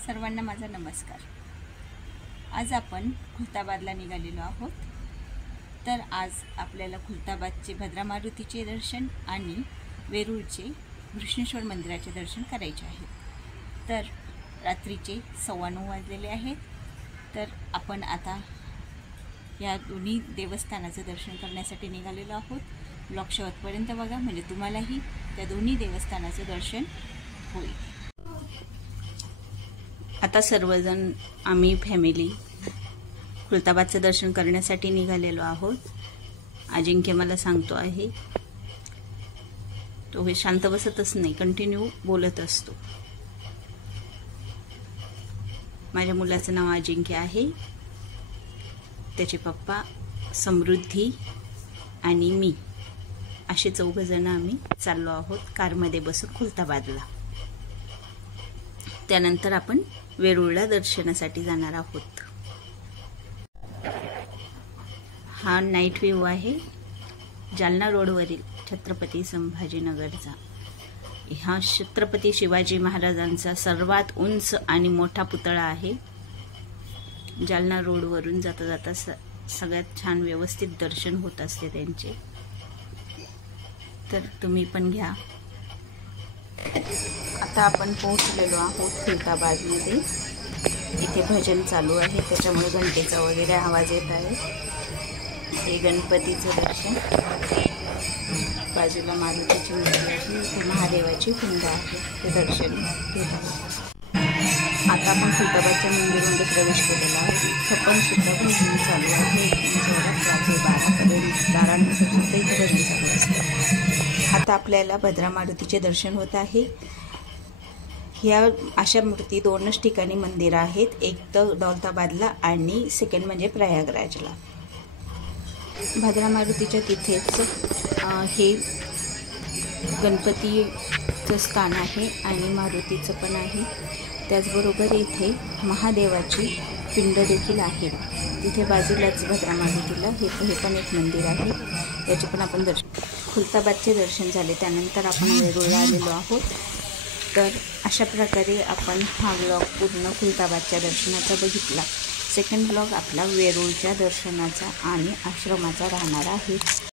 सर्वांना माझा नमस्कार। आज आपण खुलताबादला निघालेलो आहोत। तर आज आपल्याला खुलताबादचे भद्रा मारुतीचे दर्शन आणि वेरूळचे घृष्णेश्वर मंदिराचे दर्शन करायचे आहे। तर रात्रीचे 9:15 वाजलेले आहेत। तर आपण आता या दोन्ही देवस्थानाचं दर्शन करण्यासाठी निघालेलो आहोत। ब्लॉग शेवटपर्यंत बघा, म्हणजे तुम्हालाही त्या दोन्ही देवस्थानाचं दर्शन होईल। आता सर्वजण आम्ही फॅमिली खुलताबादचं दर्शन करण्यासाठी निघालेलो आहोत। अजिंक्य मला सांगतो आहे, तो हे शांत बसतच नाही, कंटिन्यू बोलत असतो। माझ्या मुलाचं नाव अजिंक्य आहे, त्याचे पप्पा समृद्धी आणि मी असे 4 जण आम्ही चाललो आहोत कारमध्ये बसून खुलताबादला। त्यानंतर आपण वेरूळला दर्शनासाठी जाणार आहोत। हा नाईट व्ह्यू आहे जालना रोडवरील छत्रपती संभाजीनगरचा। हा छत्रपती शिवाजी महाराजांचा सर्वात उंच आणि मोठा पुतळा आहे। जालना रोडवरून जाता जाता सगळ्यात छान व्यवस्थित दर्शन होत असते त्यांचे, तर तुम्ही पण घ्या। आता आपण पोहोचलेलो आहोत खुलताबादमध्ये। इथे भजन चालू आहे, त्याच्यामुळे घंटेचा वगैरे आवाज येत आहे। हे गणपतीचं दर्शन, बाजूला मारुतीची मूर्ती आहे, इथे महादेवाची पिंड आहे, ते दर्शन घेत आहोत। आता आपण खुलताबादच्या मंदिरामध्ये प्रवेश केलेला आहे। इथं पण सुद्धा भजन चालू आहे। 12पर्यंत दारानंतर सुद्धा इथे भजन चालू असतं। आता आपल्याला भद्रा मारुतीचे दर्शन होत आहे। ह्या अशा मूर्ती 2च ठिकाणी मंदिर आहेत, एक तर दौलताबादला आणि सेकंड म्हणजे प्रयागराजला। भद्रा मारुतीच्या तिथेच हे गणपतीचं स्थान आहे आणि मारुतीचं पण आहे। त्याचबरोबर इथे महादेवाची पिंड देखील आहे। तिथे बाजूलाच भद्रा मारुतीला हे पण एक मंदिर आहे, त्याचे पण आपण खुलताबादचे दर्शन झाले। त्यानंतर आपण वेरूळला आलेलो आहोत। तर अशा प्रकारे आपण हा व्लॉग पूर्ण खुलताबादच्या दर्शनाचा बघितला। सेकंड व्लॉग आपला वेरूळच्या दर्शनाचा आणि आश्रमाचा राहणार आहे।